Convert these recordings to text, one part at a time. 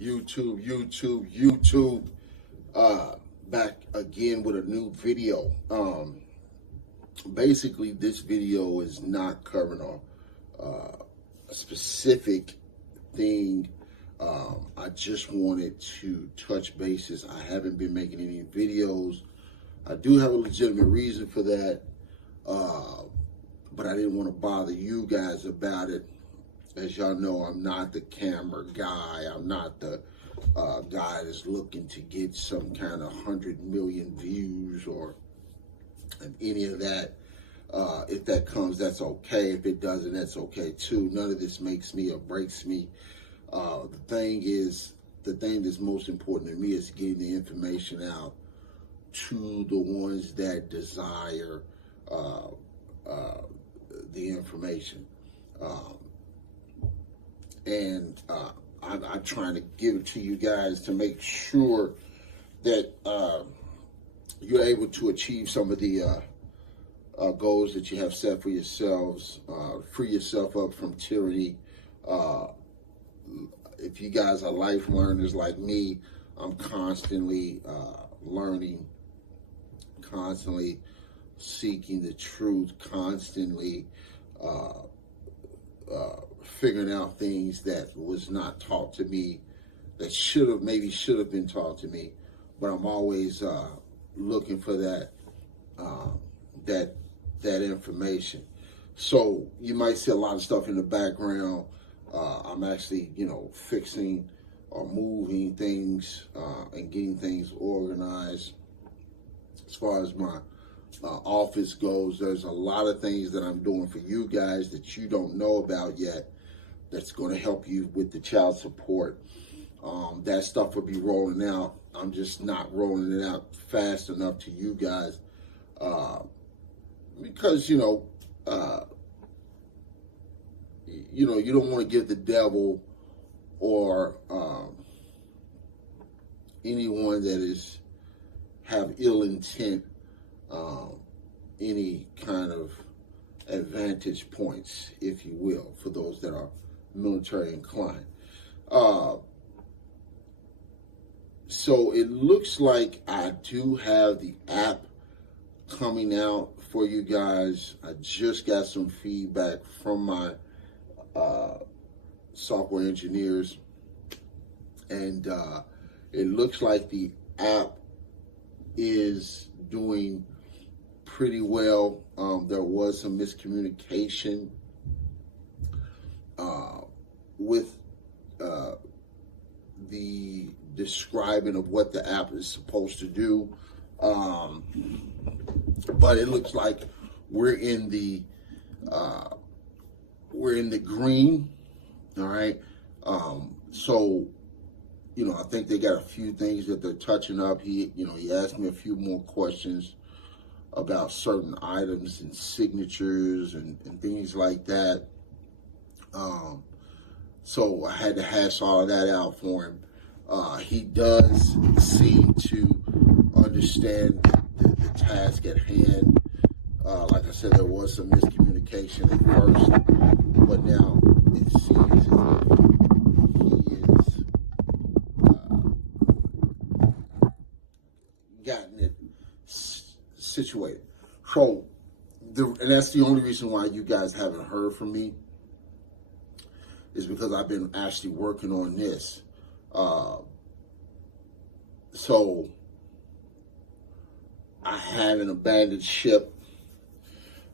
YouTube. Back again with a new video. Basically, this video is not covering a specific thing. I just wanted to touch bases. I haven't been making any videos. I do have a legitimate reason for that, but I didn't want to bother you guys about it. As y'all know, I'm not the camera guy. I'm not the guy that's looking to get some kind of 100 million views or any of that. If that comes, that's okay. If it doesn't, that's okay too. None of this makes me or breaks me. The thing that's most important to me is getting the information out to the ones that desire the information. I'm trying to give it to you guys to make sure that you're able to achieve some of the goals that you have set for yourselves. Free yourself up from tyranny. If you guys are life learners like me, I'm constantly learning, constantly seeking the truth, constantly figuring out things that was not taught to me, that should have been taught to me. But I'm always looking for that information. So you might see a lot of stuff in the background. I'm actually, fixing or moving things and getting things organized. As far as my office goes, there's a lot of things that I'm doing for you guys that you don't know about yet, that's going to help you with the child support. That stuff will be rolling out. I'm just not rolling it out fast enough to you guys because you don't want to give the devil or anyone that is have ill intent any kind of advantage points, if you will, for those that are military inclined. So it looks like I do have the app coming out for you guys. I just got some feedback from my software engineers, and it looks like the app is doing pretty well. There was some miscommunication with the describing of what the app is supposed to do, but it looks like we're in the green. All right. So I think they got a few things that they're touching up. He asked me a few more questions about certain items and signatures and things like that. So I had to hash all of that out for him. He does seem to understand the task at hand. Like I said, there was some miscommunication at first, but now it seems as if he is gotten it situated. So, and that's the only reason why you guys haven't heard from me, is because I've been actually working on this. So I haven't abandoned ship.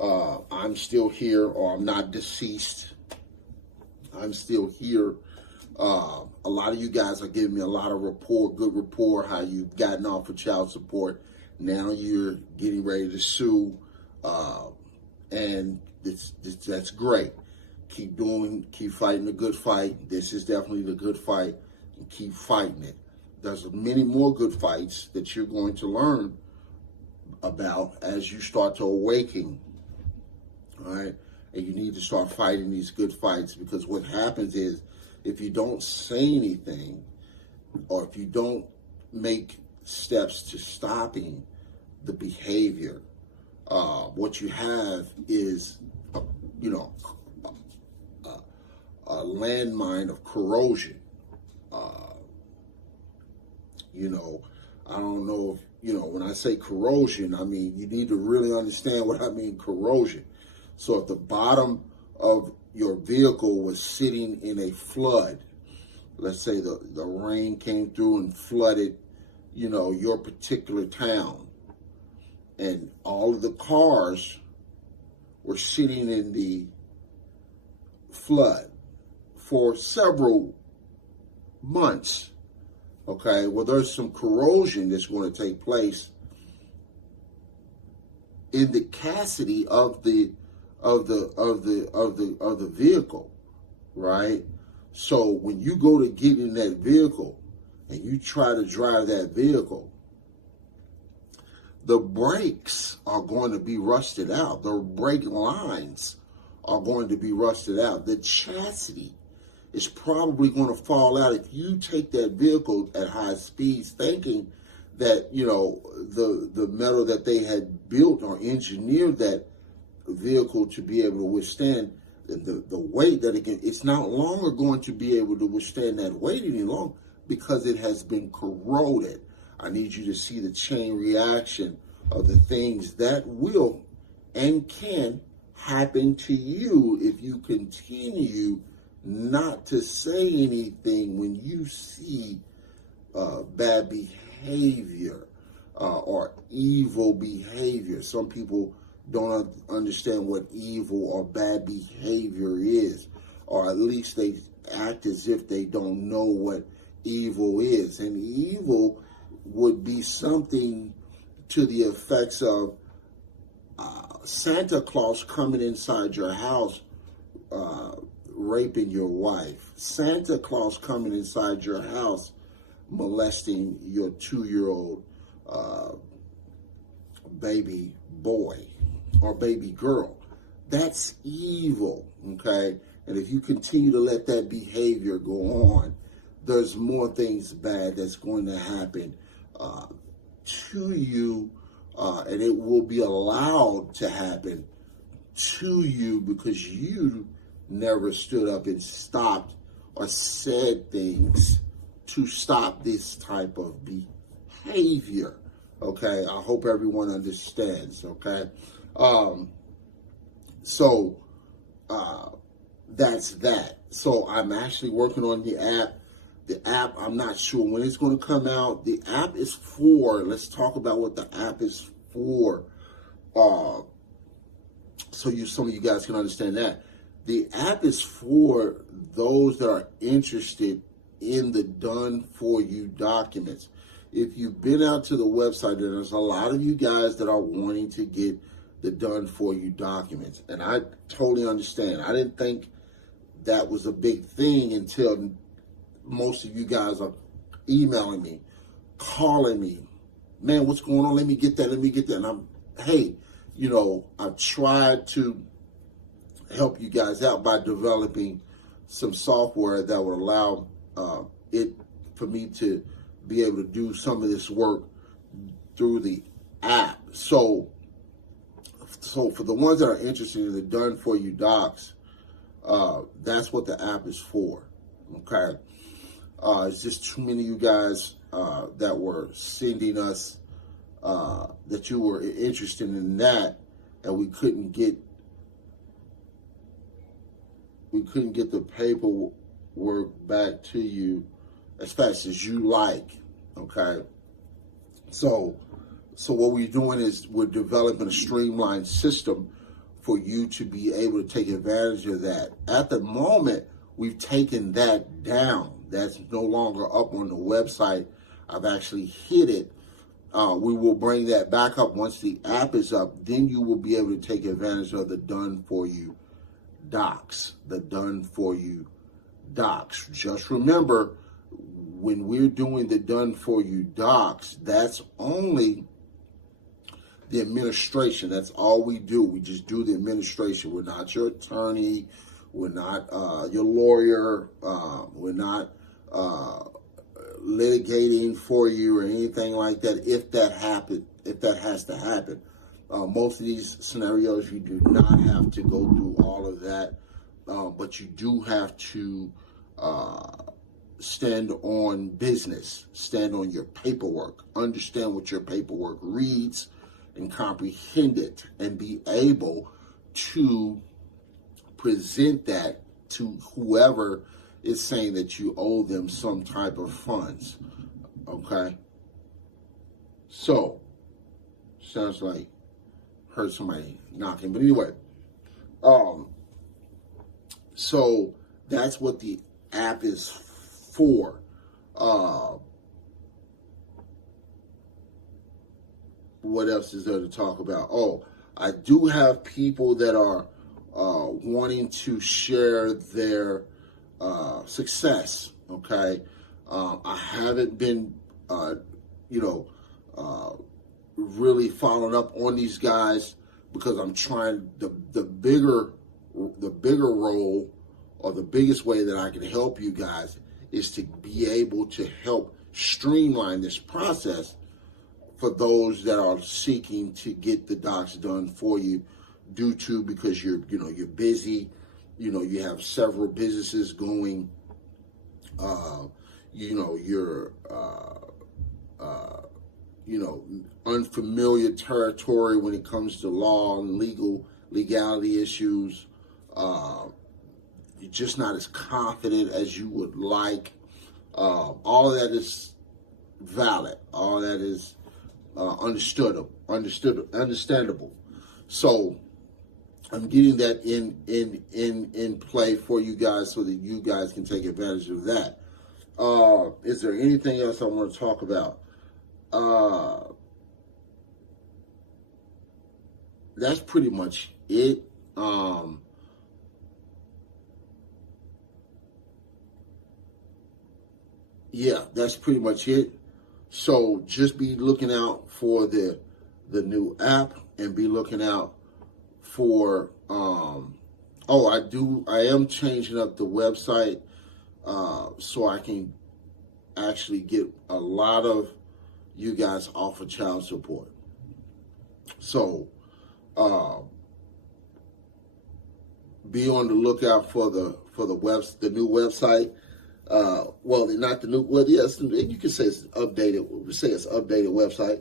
I'm still here, or I'm not deceased. I'm still here. A lot of you guys are giving me a lot of good rapport, how you've gotten off of child support. Now you're getting ready to sue, and that's great. Keep fighting the good fight. This is definitely the good fight, and keep fighting it. There's many more good fights that you're going to learn about as you start to awaken, all right? And you need to start fighting these good fights, because what happens is, if you don't say anything, or if you don't make steps to stopping the behavior, what you have is a landmine of corrosion. I don't know if, when I say corrosion, I mean, you need to really understand what I mean corrosion. So if the bottom of your vehicle was sitting in a flood, let's say the rain came through and flooded, your particular town, and all of the cars were sitting in the flood for several months. Okay, well, there's some corrosion that's going to take place in the chassis of the vehicle, right? So when you go to get in that vehicle and you try to drive that vehicle, the brakes are going to be rusted out. The brake lines are going to be rusted out. The chassis is probably going to fall out if you take that vehicle at high speeds thinking that, the metal that they had built or engineered that vehicle to be able to withstand the weight that it's not longer going to be able to withstand that weight any longer because it has been corroded. I need you to see the chain reaction of the things that will and can happen to you if you continue not to say anything when you see bad behavior or evil behavior. Some people don't understand what evil or bad behavior is, or at least they act as if they don't know what evil is. And evil would be something to the effects of Santa Claus coming inside your house, raping your wife. Santa Claus coming inside your house, molesting your 2-year-old baby boy or baby girl. That's evil, okay? And if you continue to let that behavior go on, there's more things bad that's going to happen to you, and it will be allowed to happen to you because you never stood up and stopped or said things to stop this type of behavior. Okay, I hope everyone understands. Okay, so that's that. So I'm actually working on the app. The app, I'm not sure when it's going to come out. The app is for, let's talk about what the app is for. So some of you guys can understand that. The app is for those that are interested in the done-for-you documents. If you've been out to the website, there's a lot of you guys that are wanting to get the done-for-you documents. And I totally understand. I didn't think that was a big thing until most of you guys are emailing me, calling me. Man, what's going on? Let me get that. And I've tried to help you guys out by developing some software that would allow it for me to be able to do some of this work through the app. So for the ones that are interested in the done for you docs, that's what the app is for. Okay. It's just too many of you guys that were sending us that you were interested in that, and we couldn't get the paperwork back to you as fast as you like. Okay, so what we're doing is we're developing a streamlined system for you to be able to take advantage of that. At the moment, we've taken that down. That's no longer up on the website. I've actually hid it. We will bring that back up once the app is up. Then you will be able to take advantage of the done for you docs. The done for you docs. Just remember, when we're doing the done for you docs, that's only the administration. That's all we do. We just do the administration. We're not your attorney. We're not your lawyer. We're not litigating for you or anything like that. If that has to happen. Most of these scenarios, you do not have to go through all of that, but you do have to stand on business, stand on your paperwork, understand what your paperwork reads and comprehend it, and be able to present that to whoever is saying that you owe them some type of funds. Okay? So, sounds like heard somebody knocking. But anyway, so that's what the app is for. What else is there to talk about? Oh, I do have people that are wanting to share their success. Okay, I haven't been, really following up on these guys because I'm trying the bigger role, or the biggest way that I can help you guys is to be able to help streamline this process for those that are seeking to get the docs done for you, because you're busy, you have several businesses going, you're unfamiliar territory when it comes to law and legality issues. You're just not as confident as you would like. All of that is valid. All that is understandable. So I'm getting that in play for you guys so that you guys can take advantage of that. Is there anything else I want to talk about? That's pretty much it. Yeah, that's pretty much it. So just be looking out for the new app, and be looking out for I am changing up the website so I can actually get a lot of you guys off of child support. So be on the lookout for the new website. Not the new. Well, yes, you can say it's updated. We say it's updated website.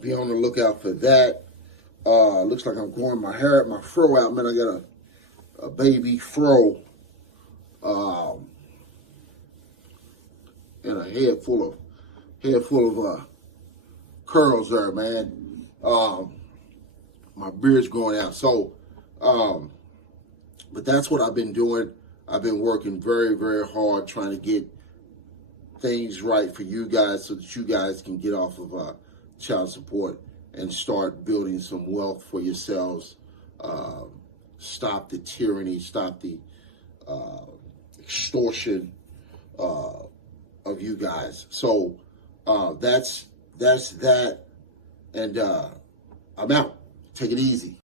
Be on the lookout for that. Looks like I'm growing my fro out, man. I got a baby fro, and a head full of curls there, man. My beard's growing out. So, but that's what I've been doing. I've been working very, very hard trying to get things right for you guys so that you guys can get off of child support and start building some wealth for yourselves. Stop the tyranny, stop the extortion of you guys. So that's that. And I'm out. Take it easy.